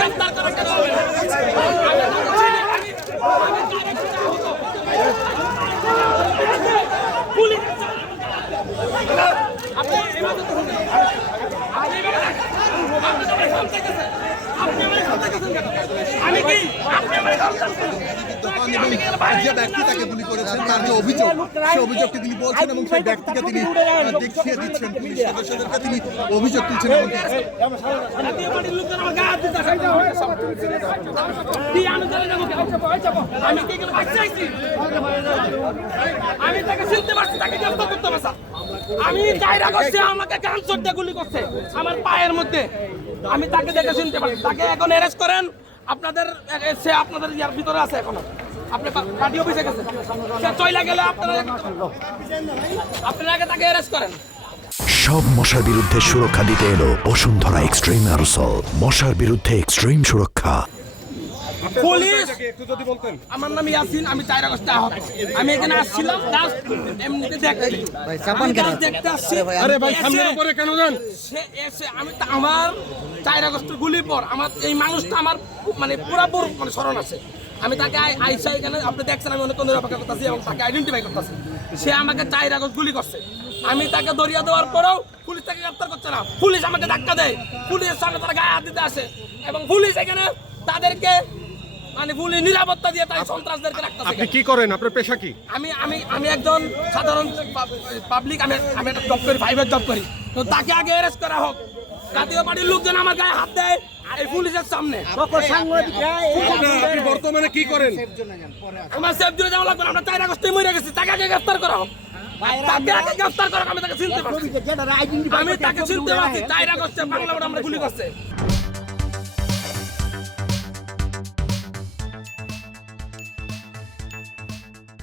গ্রেফতার করা কেন হবে না? পুলিশ আপনি এভাবে তো শুনুন, আপনি আমি কি আপনি যে ব্যক্তি তাকে গুলি করেছেন তার যে অভিযোগ, সেই অভিযোগটি তিনি বলছেন এবং সেই ব্যক্তিকে তিনি দেখিয়ে দিচ্ছেন, পুলিশ সদস্যদেরকে তিনি অভিযোগ তুলছেন। আমি তাকে চিনতে পারছি, তাকে গ্রেফতার করতে পারছি। আমি চাইরা করছি, আমাকে ক্যান্সার দিয়ে গুলি করছে আমার পায়ের মধ্যে। আমি তাকে দেখে চিনতে পারছি। তাকে এখন অ্যারেস্ট করেন। আপনাদের সে আপনাদের ইয়ার ভিতরে আছে এখনো। আপনি পার্টি অফিসে গেছেন, সে চইলা গেলে আপনারা আগে তাকে অ্যারেস্ট করেন। সব মশার বিরুদ্ধে সুরক্ষা দিতে এলো বসুন্ধরা এক্সট্রিম অ্যারোসল। মশার বিরুদ্ধে এক্সট্রিম সুরক্ষা। পুলিশ, আমার নাম ইয়াসিন, আমি 4 আগস্ট আহত। আমি এখানে আসছিলাম জাস্ট এমনিতে দেখতে আসছি। আরে ভাই সামনের উপরে কেন যান? সে এসে আমি আমার 4 আগস্টের গুলির পর আমার এই মানুষটা আমার মানে পুরোপুরি মানে স্মরণ আছে। আমি তাকে আইসা এখানে আপনি দেখছেন আমি অনেকক্ষণ ধরে অপেক্ষা করতেছি এবং তাকে আইডেন্টিফাই করতেছি। সে আমাকে 4 আগস্ট গুলি করছে। আমি তাকে দরিয়া দেওয়ার পরেও পুলিশ তাকে গ্রেফতার করছে না। পুলিশ আমাকে ধাক্কা দেয়, পুলিশের সামনে তারা গায়ে হাত দিতে আসে এবং পুলিশ এখানে তাদেরকে মানে পুলিশ নিরাপত্তা দিয়ে তাই সন্ত্রাসদেরকে রাখতেছে। আপনি কি করেন? আপনার পেশা কি? আমি একজন সাধারণ পাবলিক। আমি একটা জব করি, প্রাইভেট জব করি। তো তাকে আগে অ্যারেস্ট করা হোক। জাতীয় পার্টির লোকজন আমার গায়ে হাত দেয় এই পুলিশের সামনে। আপনি বর্তমানে কি করেন? আমার সেফ জোনে যাওয়া লাগবে না। আমরা 4 আগস্টে মরে গেছি, তাকে আগে গ্রেফতার করা হোক। তাকে আগে গ্রেফতার করা, আমি তাকে চিনতে পারছি। আমি তাকে চিনতে পারছি 4 আগস্টে বাংলা বোর্ড আমরা গুলি করছে।